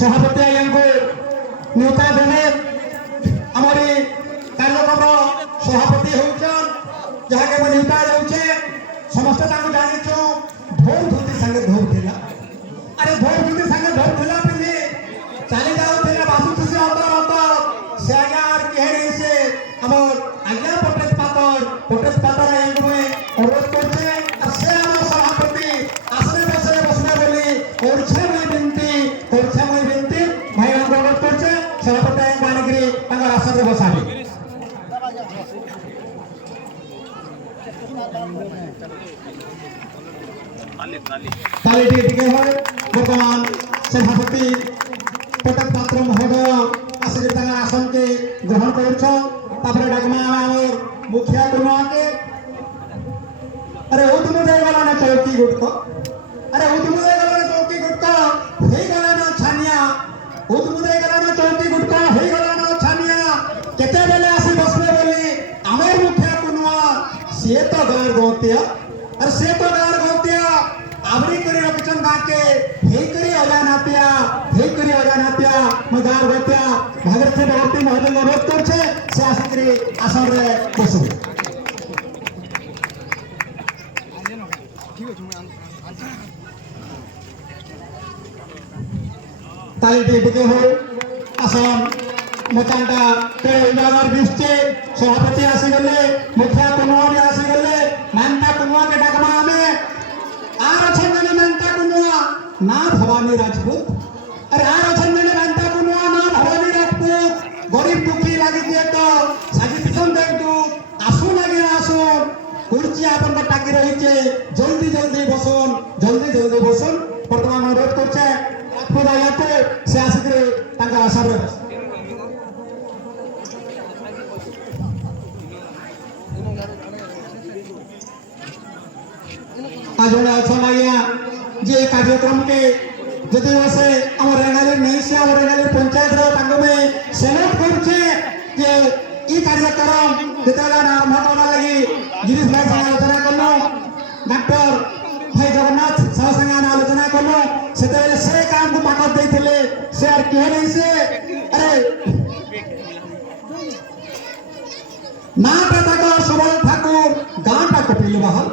सभापति आज्ञा को न्योता देने हमारी कार्यक्रम सभापति होचन जहाँ के न्योता जाऊे समस्त जानी ढोल धोती संगे ढोल थिला अरे ढोल धोती संगे ढोल थिला पिंधि चली जाऊे बासुत से अंतर से आज्ञा कहे नहीं से हमर आज्ञा पटेश पातर आज्ञा को अनुरोध करछे और से हमर सभापति आसने बसने बोली करछे मैं विनती भाई अनुरोध करछे सभापति आज्ञा आनिकरी तांकर आसन रे बसाबे ताली टिके हो बर्तमान सभापति पटक पात्र महोदय आसिक आसन के ग्रहण कर डाकमा मुखिया कुनुआ के अरे उदमु दे गला ना चौकी गुटको अरे उदमु दे गला ना चौकी गुटको हे गला ना छानिया उदमु दे गला ना चौकी गुटको हे गला ना छानिया केते बेले आसी बसले बोली आमेर मुखिया कुनुआ से तो गार गोतिया अरे से तो गार गोतिया आवरी करी रखचन गाके हे करी अजानातिया मगार गोतिया भागर से बहुत महोदय अनुरोध करछे से आसिकरी आसन रे बसु ताली टिके हो आसन मोचांटा के विभागर बिस्ते सभापति आसी गले मुखिया कुनुआ भी आसी गले मानता कुनुआ के डाकमा में आर छंदने मानता कुनुआ ना भवानी राजपूत अरे आर छंदने मानता कुनुआ ना भवानी राजपूत गरीब दुखी लागी दिए तो साजी पिछन देख तू आसु लगे आसु कुर्सी आपन का टाकी रही छे जल्दी बसन वर्तमान अनुरोध करछे राजपूत आया तो से आसिकरे तांका आसन रे आज जे कार्यक्रम के जदि से नहीं से पंचायत में सेलेक्ट करछे जे ई कार्यक्रम जेतेला आरंभ करना लगी गिरीश भाई संग आलोचना करलो डॉक्टर भाई जगन्नाथ साह संग आलोचना करलो सेतेले से काम को ताकत देथिले से आर कहे नहीं से अरे ना ठाकुर सबल ठाकुर गांटा कपिल बहाल